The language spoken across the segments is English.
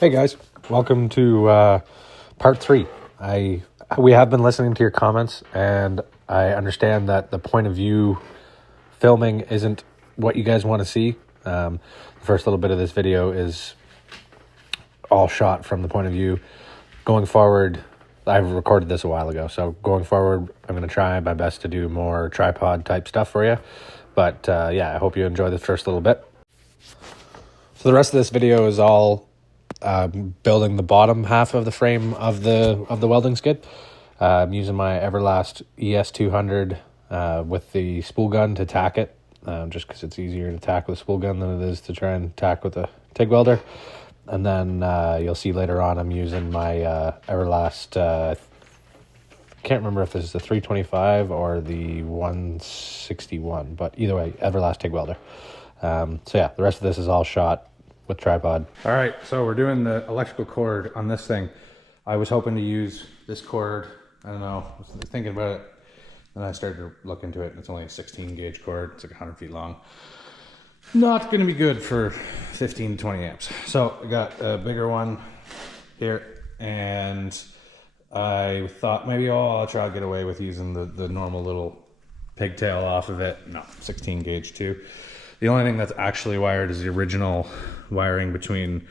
Hey guys, welcome to part 3. We have been listening to your comments, and I understand that the point of view filming isn't what you guys want to see. The first little bit of this video is all shot from the point of view. Going forward, I've recorded this a while ago, so going forward, I'm going to try my best to do more tripod type stuff for you. But yeah, I hope you enjoy the first little bit. So the rest of this video is all building the bottom half of the frame of the welding skid. I'm using my Everlast ES200 with the spool gun to tack it, just because it's easier to tack with a spool gun than it is to try and tack with a TIG welder. And then you'll see later on I'm using my Everlast, I can't remember if this is the 325 or the 161, but either way, Everlast TIG welder. So yeah, the rest of this is all shot with tripod. All right, so we're doing the electrical cord on this thing. I was hoping to use this cord. I don't know, I was thinking about it, and I started to look into it. It's only a 16 gauge cord. It's like 100 feet long. Not gonna be good for 15 to 20 amps. So I got a bigger one here, and I thought maybe, I'll try to get away with using the normal little pigtail off of it. No, 16 gauge too. The only thing that's actually wired is the original wiring between,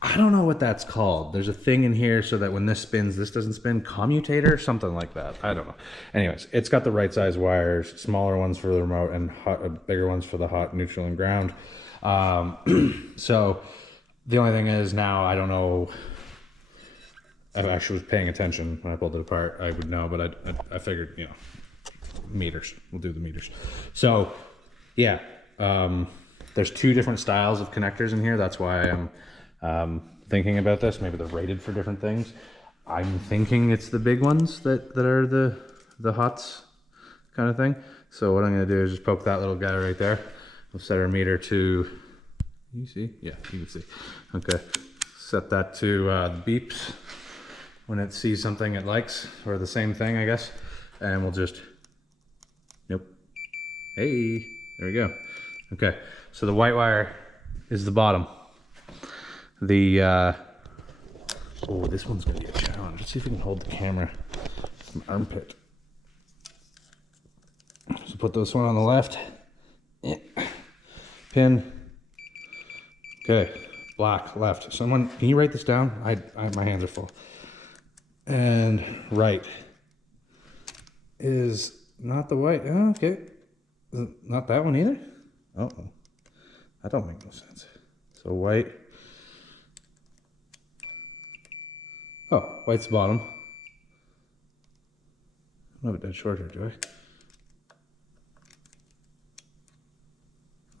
I don't know what that's called. There's a thing in here so that when this spins, this doesn't spin. Commutator, something like that. I don't know. Anyways, it's got the right size wires, smaller ones for the remote and bigger ones for the hot, neutral, and ground. So the only thing is now I don't know. I actually was paying attention when I pulled it apart. I would know, but I figured, you know, meters. We'll do the meters. So yeah. There's two different styles of connectors in here. That's why I'm thinking about this. Maybe they're rated for different things. I'm thinking it's the big ones that are the HOTS kind of thing. So what I'm going to do is just poke that little guy right there. We'll set our meter to, you see? Yeah, you can see. Okay. Set that to the beeps when it sees something it likes, or the same thing, I guess. And we'll just, nope. Hey, there we go. Okay, so the white wire is the bottom. The, oh, this one's gonna be a challenge. Let's see if we can hold the camera from armpit. So put this one on the left. Pin. Okay, black, left. Someone, can you write this down? My hands are full. And right is not the white. Oh, okay, not that one either. Oh, that don't make no sense. So white. Oh, white's the bottom. I have it dead short here, do I?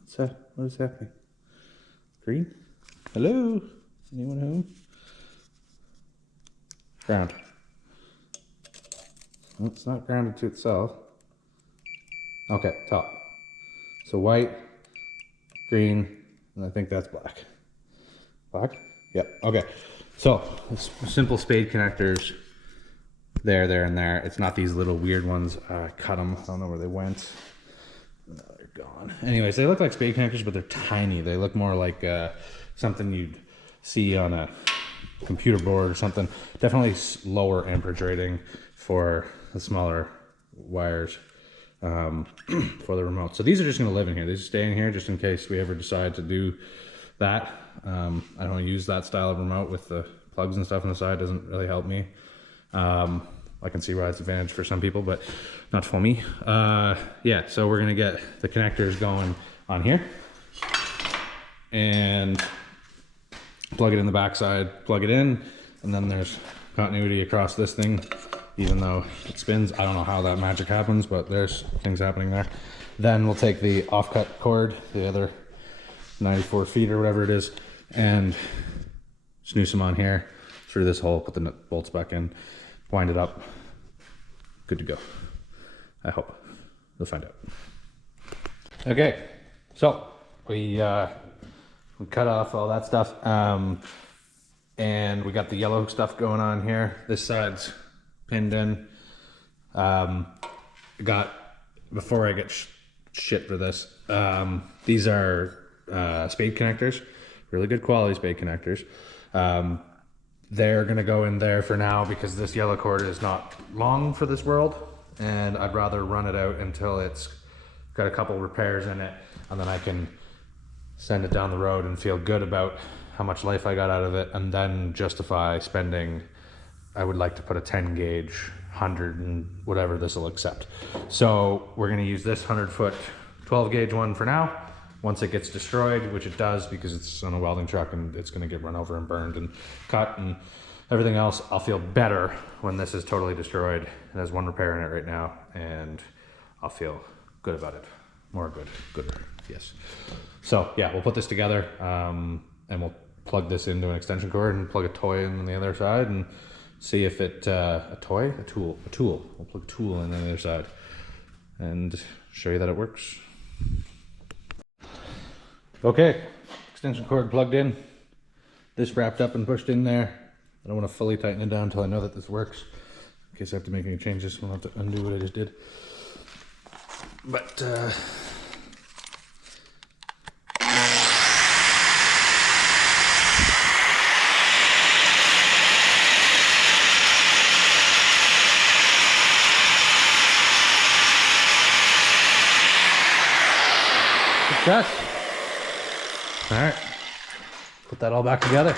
What's that? What is happening? Green? Hello? Anyone home? Ground. Well, it's not grounded to itself. Okay, top. So white, green, and I think that's black. Black? Yep, okay. So, simple spade connectors, there, and there. It's not these little weird ones. I cut them, I don't know where they went. No, they're gone. Anyways, they look like spade connectors, but they're tiny. They look more like something you'd see on a computer board or something. Definitely lower amperage rating for the smaller wires. For the remote. So these are just going to live in here. They just stay in here just in case we ever decide to do that. I don't use that style of remote with the plugs and stuff on the side. Doesn't really help me. I can see why it's advantage for some people, but not for me. Yeah, so we're going to get the connectors going on here and plug it in the backside, plug it in, and then there's continuity across this thing. Even though it spins, I don't know how that magic happens, but there's things happening there. Then we'll take the offcut cord, the other 94 feet or whatever it is, and snooze them on here through this hole, put the nut bolts back in, wind it up, good to go. I hope. We'll find out. Okay, so we cut off all that stuff, and we got the yellow stuff going on here. This side's pinned in. Before I get shit for this, these are spade connectors really good quality spade connectors. They're gonna go in there for now because this yellow cord is not long for this world, and I'd rather run it out until it's got a couple repairs in it, and then I can send it down the road and feel good about how much life I got out of it, and then justify spending. I would like to put a 10 gauge, 100 and whatever this will accept. So we're gonna use this 100-foot 12 gauge one for now. Once it gets destroyed, which it does because it's on a welding truck and it's gonna get run over and burned and cut and everything else, I'll feel better when this is totally destroyed. It has one repair in it right now, and I'll feel good about it. More gooder, yes. So yeah, we'll put this together and we'll plug this into an extension cord and plug a toy in on the other side and see if it, a tool. We'll plug a tool in on the other side and show you that it works. Okay, extension cord plugged in, this wrapped up and pushed in there. I don't want to fully tighten it down until I know that this works. In case I have to make any changes, I'll have to undo what I just did. But success. All right, put that all back together.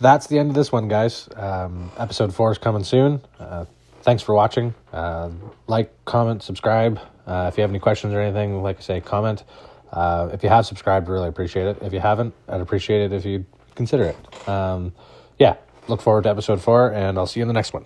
that's the end of this one, guys. Episode 4 is coming soon. Thanks for watching. Like, comment, subscribe. If you have any questions or anything, like I say, comment. If you have subscribed, really appreciate it. If you haven't, I'd appreciate it if you'd consider it. Yeah, look forward to episode 4, and I'll see you in the next one.